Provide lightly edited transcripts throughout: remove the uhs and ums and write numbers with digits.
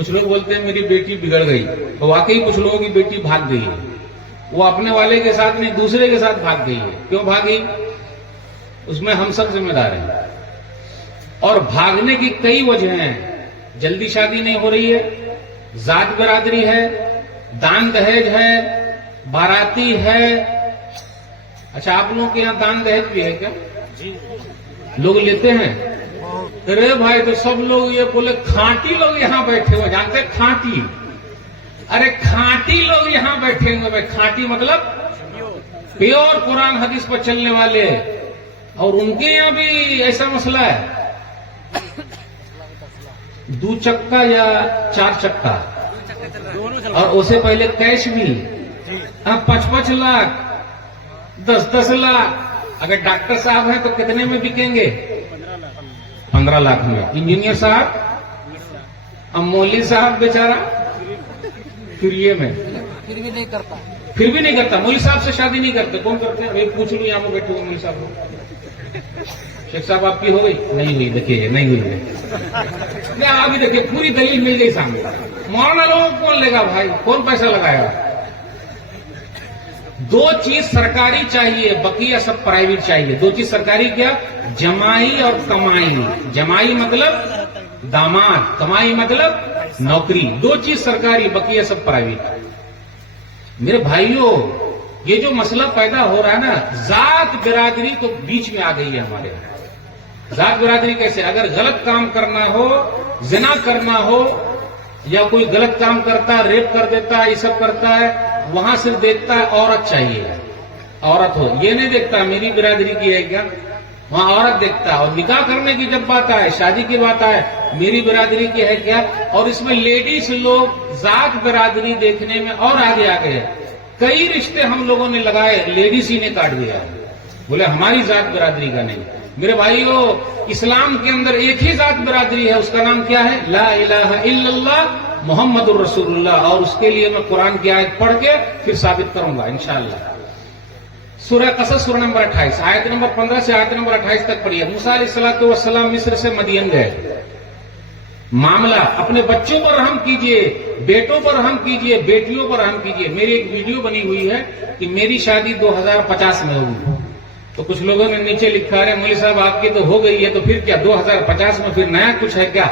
کچھ لوگ بولتے ہیں میری بیٹی بگڑ گئی، تو واقعی کچھ لوگوں کی بیٹی بھاگ گئی ہے، وہ اپنے والے کے ساتھ نہیں دوسرے کے ساتھ بھاگ گئی ہے۔ کیوں بھاگی؟ اس میں ہم سب ذمہ دار ہیں۔ اور بھاگنے کی کئی وجہ ہیں۔ جلدی شادی نہیں ہو رہی ہے، ذات برادری ہے، دان دہیج ہے، باراتی ہے۔ اچھا آپ لوگوں کے یہاں دان دہیج بھی ہے کیا؟ لوگ لیتے ہیں؟ ارے بھائی تو سب لوگ یہ بولے کھانٹی لوگ یہاں بیٹھے ہوئے، جانتے ہیں کھانٹی؟ ارے کھانٹی لوگ یہاں بیٹھے ہوئے بھائی، کھانٹی مطلب پیور قرآن حدیث پر چلنے والے، اور ان کے یہاں بھی ایسا مسئلہ ہے 2 چکا یا 4 چکا، اور اسے پہلے کیش بھی 5-5 لاکھ 10-10 لاکھ۔ اگر ڈاکٹر صاحب ہیں تو کتنے میں بکیں گے؟ 15 لاکھ میں۔ انجینئر صاحب، اب مولوی صاحب بیچارہ فری میں، پھر بھی نہیں کرتا۔ مولوی صاحب سے شادی نہیں کرتے۔ کون کرتے ہیں؟ پوچھ لو یہاں پہ بیٹھے ہوئے مولوی صاحب کو۔ شیخ صاحب آپ کی ہو گئی؟ نہیں ہوئی، دیکھیے نہیں ہوئی۔ ابھی دیکھیے پوری دلیل مل گئی سامنے۔ مولانا لوگوں کو کون لے گا بھائی؟ کون پیسہ لگائے گا؟ 2 چیز سرکاری چاہیے، بقیہ سب پرائیویٹ چاہیے۔ 2 چیز سرکاری کیا؟ جمائی اور کمائی۔ جمائی مطلب داماد، کمائی مطلب نوکری۔ 2 چیز سرکاری، بقیہ سب پرائیویٹ۔ میرے بھائیوں، یہ جو مسئلہ پیدا ہو رہا ہے نا، ذات برادری تو بیچ میں آ گئی ہے ہمارے یہاں۔ ذات برادری کیسے؟ اگر غلط کام کرنا ہو، زنا کرنا ہو، یا کوئی غلط کام کرتا ہے، ریپ کر دیتا ہے، یہ سب کرتا ہے، وہاں سے دیکھتا ہے عورت چاہیے، عورت ہو۔ یہ نہیں دیکھتا میری برادری کی ہے کیا، وہاں عورت دیکھتا ہے۔ اور نکاح کرنے کی جب بات آئے، شادی کی بات آئے، میری برادری کی ہے کیا۔ اور اس میں لیڈیز لوگ ذات برادری دیکھنے میں اور آگے آگے ہے۔ کئی رشتے ہم لوگوں نے لگائے، لیڈیز ہی نے کاٹ دیا، بولے ہماری ذات برادری کا نہیں۔ میرے بھائیو، اسلام کے اندر ایک ہی ذات برادری ہے، اس کا نام کیا ہے؟ لا الہ الا اللہ محمد الرسول اللہ۔ اور اس کے لیے میں قرآن کی آیت پڑھ کے پھر ثابت کروں گا انشاءاللہ۔ سورہ قصص سورہ نمبر 28 آیت نمبر 15 سے آیت نمبر 28 تک پڑھیے۔ موسیٰ علیہ السلام مصر سے مدین گئے۔ معاملہ اپنے بچوں پر رحم کیجئے، بیٹوں پر رحم کیجئے، بیٹیوں پر رحم کیجئے۔ میری ایک ویڈیو بنی ہوئی ہے کہ میری شادی 2050 میں ہوگی، تو کچھ لوگوں نے نیچے لکھا ہے مولوی صاحب آپ کی تو ہو گئی ہے، تو پھر کیا 2050 میں پھر نیا کچھ ہے کیا؟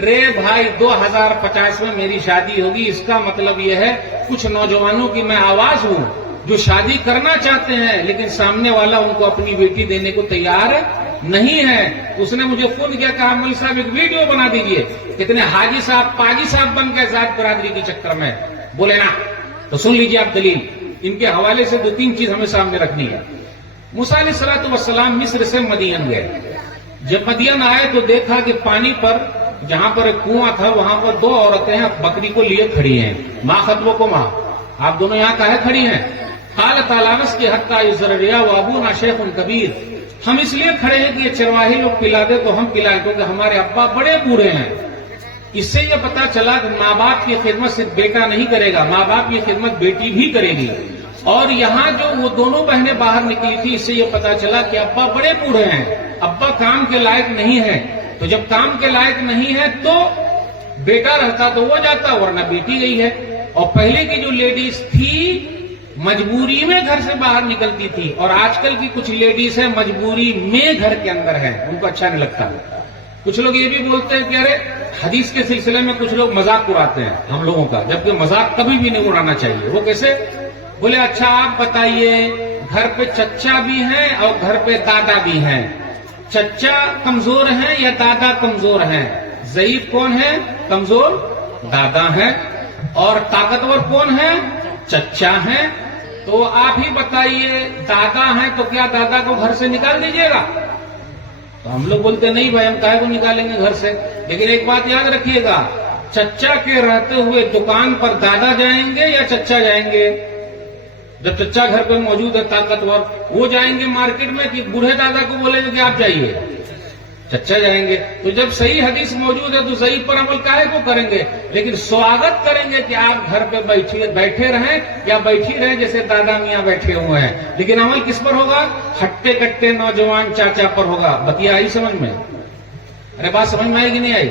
رے بھائی 2050 میں میری شادی ہوگی، اس کا مطلب یہ ہے کچھ نوجوانوں کی میں آواز ہوں جو شادی کرنا چاہتے ہیں، لیکن سامنے والا ان کو اپنی بیٹی دینے کو تیار نہیں ہے۔ اس نے مجھے فون کیا، کہا مولوی صاحب ایک ویڈیو بنا دیجئے۔ کتنے حاجی صاحب پاجی صاحب بن گئے ذات برادری کے چکر میں۔ بولے نا، تو سن لیجئے آپ دلیل۔ ان کے حوالے سے 2-3 چیز ہمیں سامنے رکھنی ہے۔ موسیٰ علیہ السلام مصر سے مدین گئے۔ جب مدین آئے تو دیکھا کہ پانی پر، جہاں پر ایک کنواں تھا، وہاں پر 2 عورتیں بکری کو لیے کھڑی ہیں۔ ماں خطبوں کو ماں، آپ دونوں یہاں کاہے کھڑی ہیں؟ قالت تالانس کی حتی یزرریا وابونا شیخ کبیر۔ ہم اس لیے کھڑے ہیں کہ یہ چرواہی لوگ پلا دے تو ہم پلائیں، کیونکہ ہمارے ابا بڑے بوڑھے ہیں۔ اس سے یہ پتا چلا کہ ماں باپ کی خدمت صرف بیٹا نہیں کرے گا، ماں باپ کی خدمت بیٹی بھی کرے گی۔ اور یہاں جو وہ دونوں بہنیں باہر نکلی تھی، اس سے یہ پتا چلا کہ ابا بڑے بوڑھے ہیں، ابا کام کے لائق نہیں ہے۔ تو جب کام کے لائق نہیں ہے تو بیٹا رہتا تو وہ جاتا، ورنہ بیٹی گئی ہے۔ اور پہلے کی جو لیڈیز تھی مجبوری میں گھر سے باہر نکلتی تھی، اور آج کل کی کچھ لیڈیز ہیں مجبوری میں گھر کے اندر ہیں، ان کو اچھا نہیں لگتا۔ کچھ لوگ یہ بھی بولتے ہیں کہ ارے حدیث کے سلسلے میں کچھ لوگ مذاق اڑاتے ہیں ہم لوگوں کا، جبکہ مذاق کبھی بھی نہیں اڑانا چاہیے۔ وہ کیسے؟ بولے اچھا آپ بتائیے، گھر پہ چچا بھی ہیں اور گھر پہ دادا بھی ہیں، چچا کمزور ہیں یا دادا کمزور ہیں؟ ضعیف کون ہے؟ کمزور دادا ہیں۔ اور طاقتور کون ہے؟ چچا ہیں۔ تو آپ ہی بتائیے، دادا ہیں تو کیا دادا کو گھر سے نکال دیجیے گا؟ تو ہم لوگ بولتے نہیں بھائی، ہم کاہے کو نکالیں گے گھر سے؟ لیکن ایک بات یاد رکھیے گا، چچا کے رہتے ہوئے دکان پر دادا جائیں گے یا چچا جائیں گے؟ جب چچا گھر پہ موجود ہے طاقتور، وہ جائیں گے مارکیٹ میں کہ بوڑھے دادا کو بولیں گے کہ آپ جائیے؟ چچا جائیں گے۔ تو جب صحیح حدیث موجود ہے تو صحیح پر عمل کاہے کو کریں گے؟ لیکن سواگت کریں گے کہ آپ گھر پہ بیٹھے رہیں یا بیٹھی رہیں جیسے دادا میاں بیٹھے ہوئے ہیں، لیکن عمل کس پر ہوگا؟ ہٹے کٹے نوجوان چاچا پر ہوگا۔ بتیا آئی سمجھ میں؟ ارے بات سمجھ میں آئی کہ نہیں آئی؟